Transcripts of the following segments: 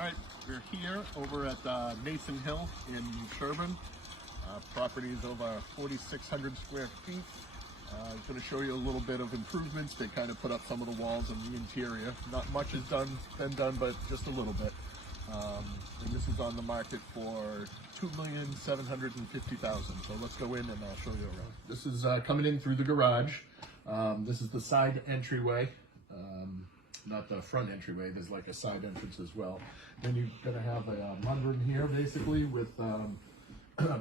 Alright, we're here over at Mason Hill in Sherborn. Property is over 4,600 square feet. I'm going to show you a little bit of improvements. They kind of put up some of the walls and the interior. Not much has been done, but just a little bit. And this is on the market for $2,750,000. So let's go in and I'll show you around. This is coming in through the garage. This is the side entryway. Not the front entryway, there's like a side entrance as well. Then you're gonna have a mudroom here basically with a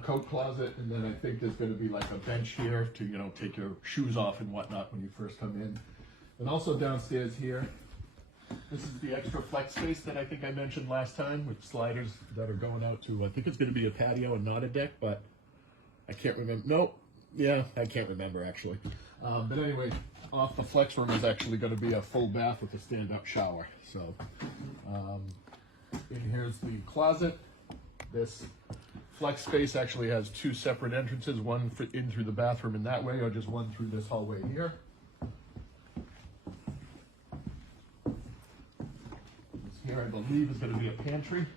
coat closet, and then I think there's gonna be like a bench here to, you know, take your shoes off and whatnot when you first come in. And also downstairs here, this is the extra flex space that I think I mentioned last time, with sliders that are going out to, I think it's gonna be a patio and not a deck, but I can't remember. Nope. Yeah, I can't remember actually. But anyway, off the flex room is actually going to be a full bath with a stand-up shower. So, in here's the closet. This flex space actually has two separate entrances, one for in through the bathroom in that way, or just one through this hallway here. This here, I believe, is going to be a pantry.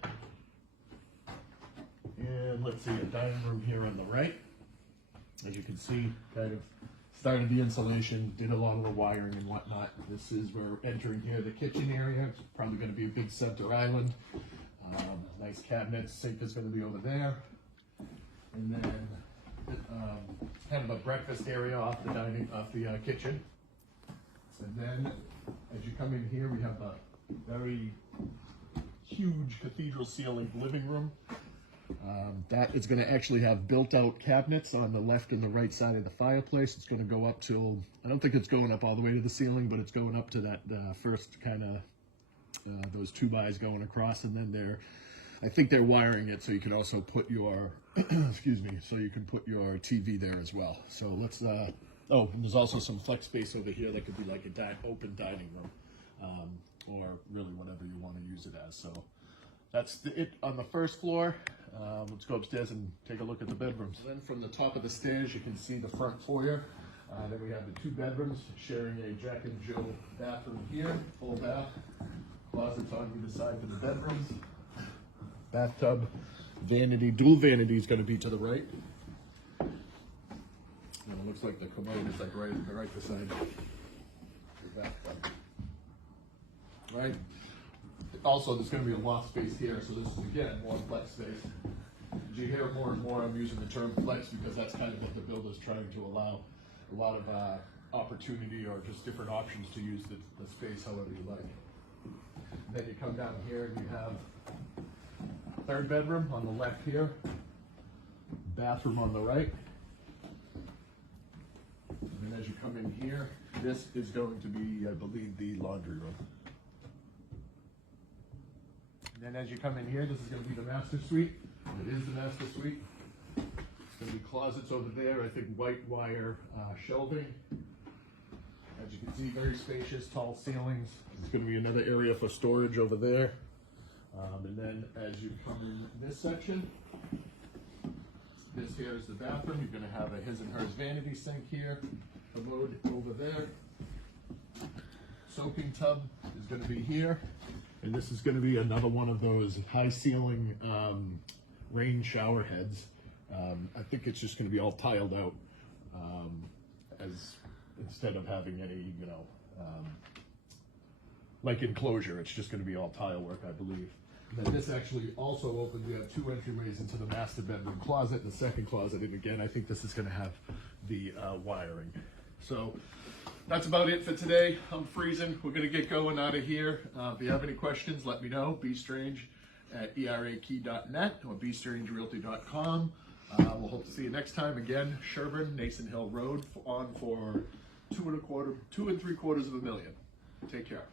And let's see, a dining room here on the right. As you can see, kind of started the insulation, did a lot of the wiring and whatnot. This is where we're entering here, the kitchen area. It's probably going to be a big center island. Nice cabinets, sink is going to be over there. And then kind of a breakfast area off the kitchen. And then as you come in here, we have a very huge cathedral ceiling living room. That is going to actually have built-out cabinets on the left and the right side of the fireplace. It's going to go up till, I don't think it's going up all the way to the ceiling, but it's going up to that first kind of, those 2x going across, and then I think they're wiring it so you can also put your, excuse me, so you can put your TV there as well. So let's, oh, and there's also some flex space over here that could be like an open dining room, or really whatever you want to use it as. So that's it on the first floor. Let's go upstairs and take a look at the bedrooms. Then from the top of the stairs, you can see the front foyer. Then we have the two bedrooms sharing a Jack and Jill bathroom here, full bath. Closets on either side for the bedrooms. Bathtub, vanity, dual vanity is going to be to the right. And it looks like the commode is like right beside the bathtub. Right? Also, there's going to be a loft space here, so this is, again, more flex space. As you hear more and more, I'm using the term flex because that's kind of what the builder's trying to allow a lot of opportunity or just different options to use the space however you like. Then you come down here and you have third bedroom on the left here, bathroom on the right. And then as you come in here, this is going to be, I believe, the laundry room. And then as you come in here, this is going to be the master suite. It is the master suite. It's going to be closets over there, I think white wire shelving. As you can see, very spacious, tall ceilings. There's going to be another area for storage over there. And then as you come in this section, this here is the bathroom. You're going to have a his and hers vanity sink here, commode over there. Soaking tub is going to be here. And this is going to be another one of those high ceiling rain shower heads. I think it's just going to be all tiled out as instead of having any, you know, like enclosure. It's just going to be all tile work, I believe. And then this actually also opens. We have two entryways into the master bedroom closet and the second closet. And again, I think this is going to have the wiring. So that's about it for today. I'm freezing. We're going to get going out of here. If you have any questions, let me know. bestrange@erakey.net or bestrangerealty.com. We'll hope to see you next time. Again, Sherborn, Mason Hill Road, on for $2 3/4 million. Take care.